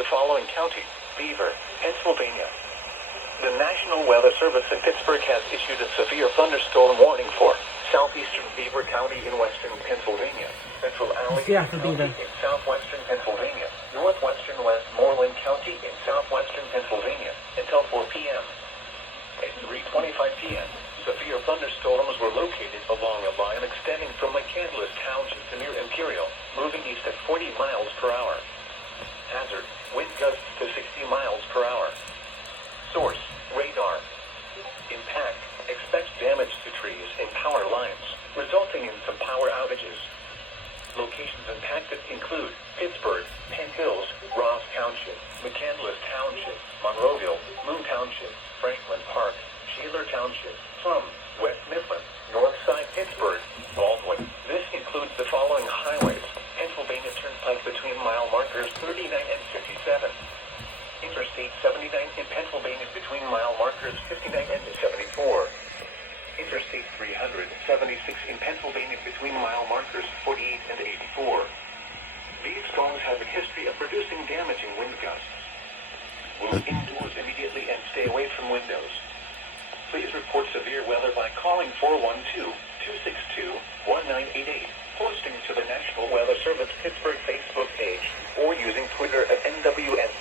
the following county: Beaver, Pennsylvania. The National Weather Service in Pittsburgh has issued a severe thunderstorm warning for southeastern Beaver County in western Pennsylvania, central Allegheny County in southwestern Pennsylvania, northwestern Westmoreland County in southwestern Pennsylvania, until 4 p.m. At 3:25 p.m., severe thunderstorms were located along a line extending from McCandless Township to near Imperial, moving east at 40 miles per hour. Hazard: wind gusts to 60 miles per hour. Source: radar. Impact: expect damage to trees and power lines, resulting in some power outages. Locations impacted include Pittsburgh, Penn Hills, Ross Township, McCandless Township, Monroeville, Moon Township, Franklin Park, Shaler Township, Plum, West Mifflin, Northside Pittsburgh, Baldwin. This includes the following highways: Pennsylvania Turnpike between mile markers 39 and 57. Interstate 79 in Pennsylvania between mile markers 59 and 74. Interstate 376 in Pennsylvania between mile markers 48 and 84. These storms have a history of producing damaging wind gusts. Move indoors immediately and stay away from windows. Please report severe weather by calling 412-262-1988, posting to the National Weather Service Pittsburgh Facebook page, or using Twitter at NWS